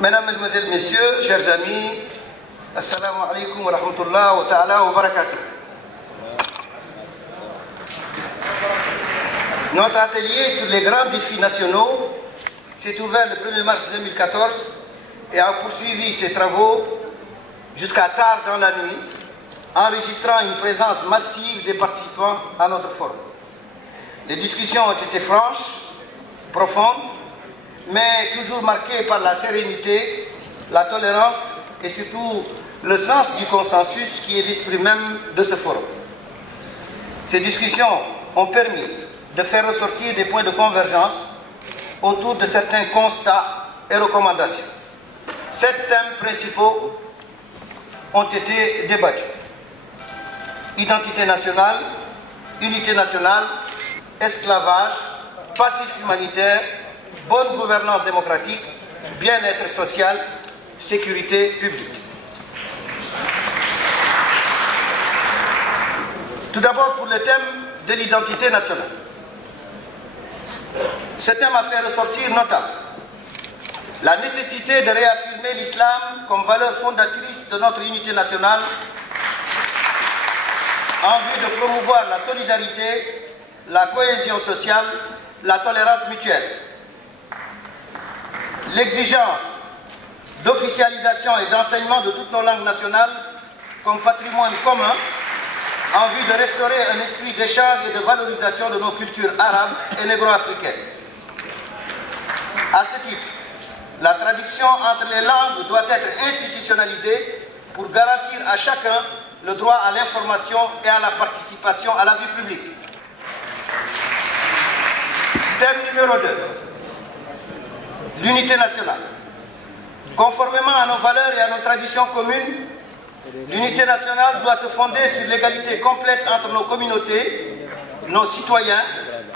Mesdames, Mesdemoiselles, Messieurs, chers amis, Assalamu alaikum wa rahmatullah wa ta'ala wa barakatuh. Notre atelier sur les grands défis nationaux s'est ouvert le 1er mars 2014 et a poursuivi ses travaux jusqu'à tard dans la nuit, enregistrant une présence massive des participants à notre forum. Les discussions ont été franches, profondes, mais toujours marquées par la sérénité, la tolérance et surtout le sens du consensus qui est l'esprit même de ce forum. Ces discussions ont permis de faire ressortir des points de convergence autour de certains constats et recommandations. 7 thèmes principaux ont été débattus. Identité nationale, unité nationale, esclavage, passif humanitaire, bonne gouvernance démocratique, bien-être social, sécurité publique. Tout d'abord pour le thème de l'identité nationale. Ce thème a fait ressortir notamment la nécessité de réaffirmer l'islam comme valeur fondatrice de notre unité nationale en vue de promouvoir la solidarité, la cohésion sociale, la tolérance mutuelle. L'exigence d'officialisation et d'enseignement de toutes nos langues nationales comme patrimoine commun en vue de restaurer un esprit d'échange et de valorisation de nos cultures arabes et négro-africaines. À ce titre, la traduction entre les langues doit être institutionnalisée pour garantir à chacun le droit à l'information et à la participation à la vie publique. Thème numéro 2. L'unité nationale. Conformément à nos valeurs et à nos traditions communes, l'unité nationale doit se fonder sur l'égalité complète entre nos communautés, nos citoyens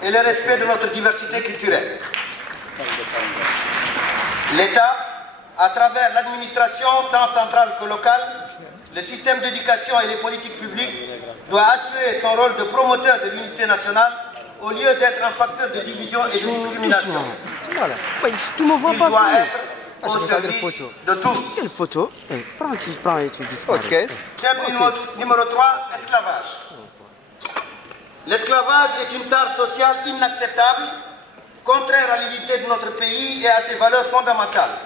et le respect de notre diversité culturelle. L'État, à travers l'administration tant centrale que locale, le système d'éducation et les politiques publiques, doit assurer son rôle de promoteur de l'unité nationale au lieu d'être un facteur de division et de discrimination. Il doit être au service de tous. Quelle photo? Prends et tu dis. Thème numéro 3, esclavage. L'esclavage est une tare sociale inacceptable, contraire à l'unité de notre pays et à ses valeurs fondamentales.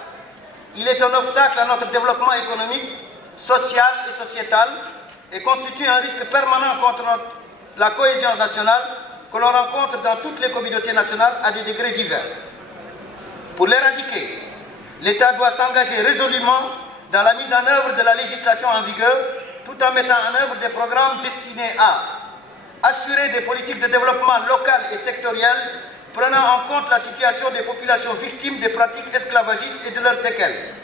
Il est un obstacle à notre développement économique, social et sociétal et constitue un risque permanent contre la cohésion nationale que l'on rencontre dans toutes les communautés nationales à des degrés divers. Pour l'éradiquer, l'État doit s'engager résolument dans la mise en œuvre de la législation en vigueur, tout en mettant en œuvre des programmes destinés à assurer des politiques de développement local et sectoriel, prenant en compte la situation des populations victimes des pratiques esclavagistes et de leurs séquelles.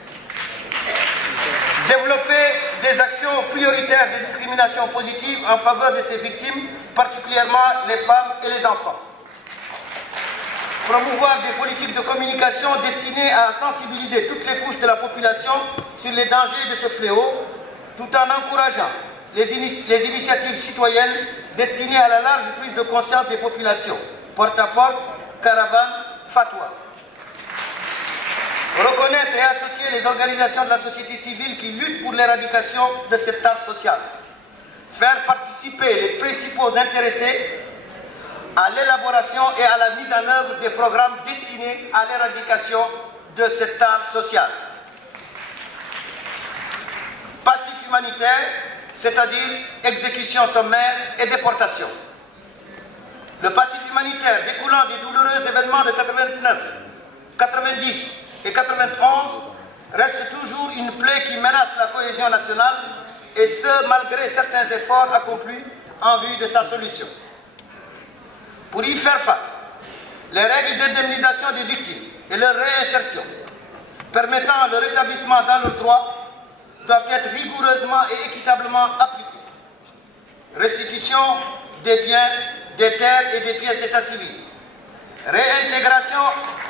Développer des actions prioritaires de discrimination positive en faveur de ces victimes, particulièrement les femmes et les enfants. Promouvoir des politiques de communication destinées à sensibiliser toutes les couches de la population sur les dangers de ce fléau, tout en encourageant les initiatives citoyennes destinées à la large prise de conscience des populations, porte-à-porte, caravane, fatwa. Reconnaître et associer les organisations de la société civile qui luttent pour l'éradication de cette tare sociale. Faire participer les principaux intéressés à l'élaboration et à la mise en œuvre des programmes destinés à l'éradication de cette tare sociale. Passif humanitaire, c'est-à-dire exécution sommaire et déportation. Le passif humanitaire découlant des douloureux événements de 89, 90 et 91 reste toujours une plaie qui menace la cohésion nationale et ce malgré certains efforts accomplis en vue de sa solution. Pour y faire face, les règles d'indemnisation des victimes et leur réinsertion permettant le rétablissement dans leurs droits doivent être rigoureusement et équitablement appliquées. Restitution des biens, des terres et des pièces d'état civil. Réintégration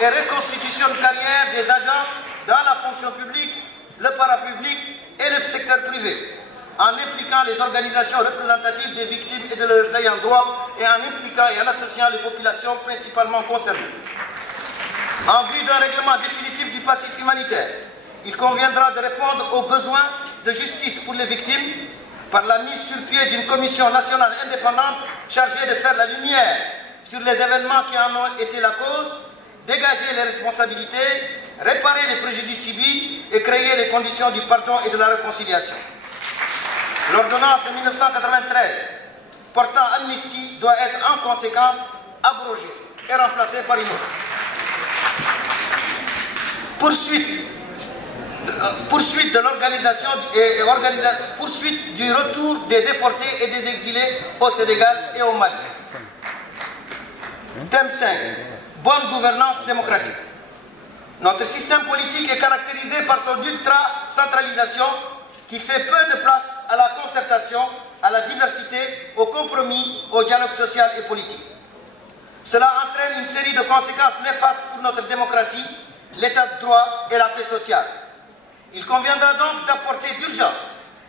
et reconstitution de carrière des agents dans la fonction publique, le parapublic et le secteur privé, en impliquant les organisations représentatives des victimes et de leurs ayants droit et en impliquant et en associant les populations principalement concernées. En vue d'un règlement définitif du passif humanitaire, il conviendra de répondre aux besoins de justice pour les victimes par la mise sur pied d'une commission nationale indépendante chargée de faire la lumière sur les événements qui en ont été la cause, dégager les responsabilités, réparer les préjudices subis et créer les conditions du pardon et de la réconciliation. L'ordonnance de 1993 portant amnistie doit être en conséquence abrogée et remplacée par une autre. Poursuite de l'organisation et poursuite du retour des déportés et des exilés au Sénégal et au Mali. Thème 5. Bonne gouvernance démocratique. Notre système politique est caractérisé par son ultra-centralisation qui fait peu de place à la concertation, à la diversité, au compromis, au dialogue social et politique. Cela entraîne une série de conséquences néfastes pour notre démocratie, l'état de droit et la paix sociale. Il conviendra donc d'apporter d'urgence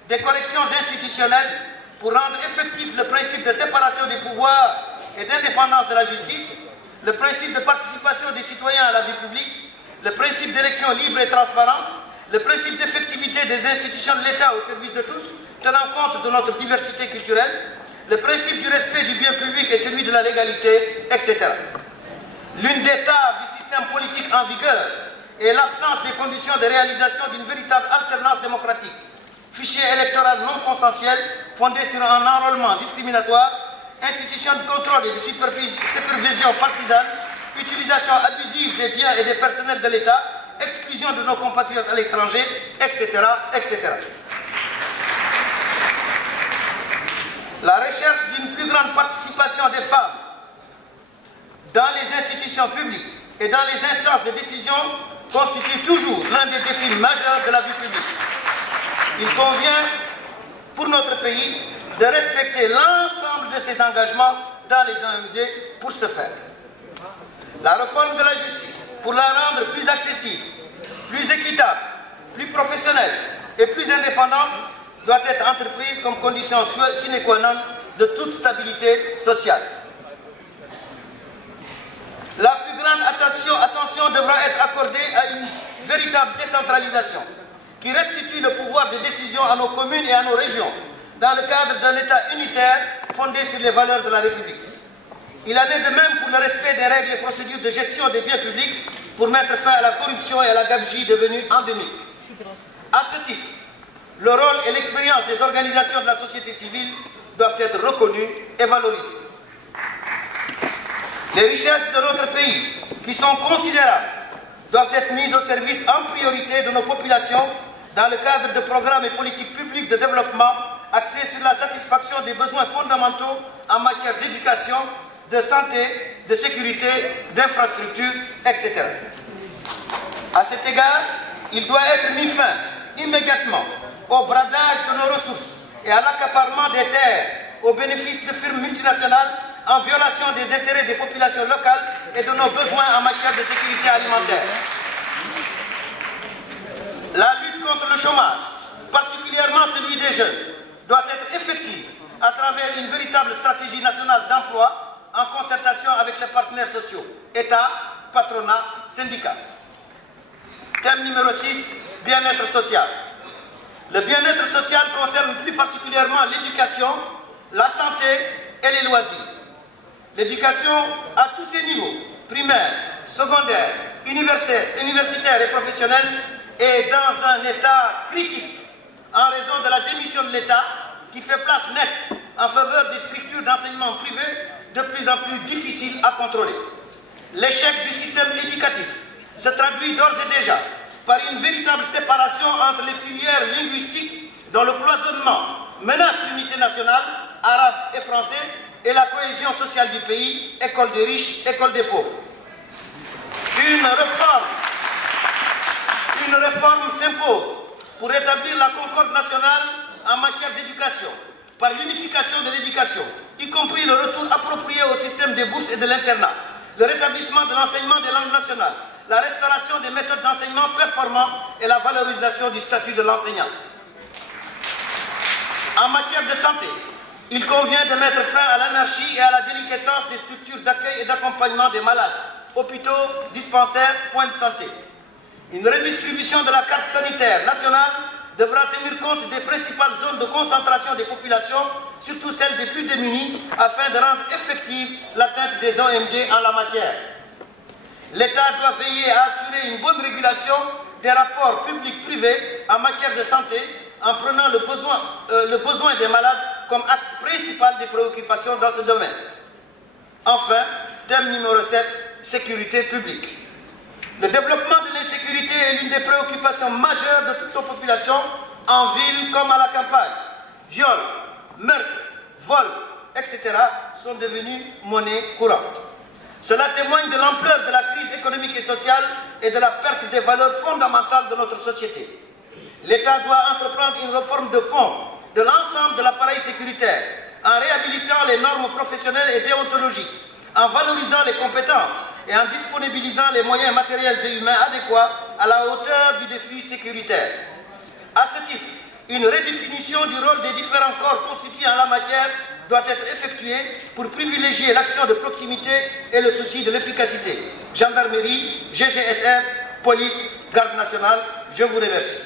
des corrections institutionnelles pour rendre effectif le principe de séparation des pouvoirs et d'indépendance de la justice, le principe de participation des citoyens à la vie publique, le principe d'élection libre et transparente, le principe d'effectivité des institutions de l'État au service de tous, tenant compte de notre diversité culturelle, le principe du respect du bien public et celui de la légalité, etc. L'une des tares du système politique en vigueur est l'absence des conditions de réalisation d'une véritable alternance démocratique. Fichier électoral non consensuel fondé sur un enrôlement discriminatoire, institution de contrôle et de supervision partisane, utilisation abusive des biens et des personnels de l'État, exclusion de nos compatriotes à l'étranger, etc., etc. La recherche d'une plus grande participation des femmes dans les institutions publiques et dans les instances de décision constitue toujours l'un des défis majeurs de la vie publique. Il convient pour notre pays de respecter l'ensemble de ses engagements dans les AMD pour ce faire. La réforme de la justice, pour la rendre plus accessible, plus équitable, plus professionnelle et plus indépendante, doit être entreprise comme condition sine qua non de toute stabilité sociale. La plus grande attention devra être accordée à une véritable décentralisation qui restitue le pouvoir de décision à nos communes et à nos régions dans le cadre d'un État unitaire fondé sur les valeurs de la République. Il en est de même pour le respect des règles et procédures de gestion des biens publics pour mettre fin à la corruption et à la gabegie devenue endémique. À ce titre, le rôle et l'expérience des organisations de la société civile doivent être reconnus et valorisés. Les richesses de notre pays, qui sont considérables, doivent être mises au service en priorité de nos populations dans le cadre de programmes et politiques publiques de développement axés sur la satisfaction des besoins fondamentaux en matière d'éducation, de santé, de sécurité, d'infrastructures, etc. À cet égard, il doit être mis fin immédiatement au bradage de nos ressources et à l'accaparement des terres au bénéfice de firmes multinationales en violation des intérêts des populations locales et de nos besoins en matière de sécurité alimentaire. La lutte contre le chômage, particulièrement celui des jeunes, doit être effective à travers une véritable stratégie nationale d'emploi en concertation avec les partenaires sociaux, État, patronat, syndicats. Thème numéro 6, bien-être social. Le bien-être social concerne plus particulièrement l'éducation, la santé et les loisirs. L'éducation à tous ses niveaux, primaire, secondaire, universitaire et professionnel, est dans un état critique en raison de la démission de l'État qui fait place nette en faveur des structures d'enseignement privé de plus en plus difficiles à contrôler. L'échec du système éducatif se traduit d'ores et déjà par une véritable séparation entre les filières linguistiques dont le cloisonnement menace l'unité nationale, arabe et français, et la cohésion sociale du pays, école des riches, école des pauvres. Une réforme s'impose pour établir la concorde nationale en matière d'éducation, par l'unification de l'éducation, y compris le retour approprié au système des bourses et de l'internat, le rétablissement de l'enseignement des langues nationales, la restauration des méthodes d'enseignement performantes et la valorisation du statut de l'enseignant. En matière de santé, il convient de mettre fin à l'anarchie et à la déliquescence des structures d'accueil et d'accompagnement des malades, hôpitaux, dispensaires, points de santé. Une redistribution de la carte sanitaire nationale devra tenir compte des principales zones de concentration des populations, surtout celles des plus démunies, afin de rendre effective l'atteinte des OMD en la matière. L'État doit veiller à assurer une bonne régulation des rapports publics-privés en matière de santé, en prenant le besoin des malades comme axe principal des préoccupations dans ce domaine. Enfin, thème numéro 7, sécurité publique. Le développement de l'insécurité est l'une des préoccupations majeures de toute nos populations, en ville comme à la campagne. Viols, meurtres, vols, etc. sont devenus monnaie courante. Cela témoigne de l'ampleur de la crise économique et sociale et de la perte des valeurs fondamentales de notre société. L'État doit entreprendre une réforme de fond de l'ensemble de l'appareil sécuritaire, en réhabilitant les normes professionnelles et déontologiques, en valorisant les compétences et en disponibilisant les moyens matériels et humains adéquats à la hauteur du défi sécuritaire. À ce titre, une redéfinition du rôle des différents corps constitués en la matière doit être effectuée pour privilégier l'action de proximité et le souci de l'efficacité. Gendarmerie, GGSR, police, garde nationale, je vous remercie.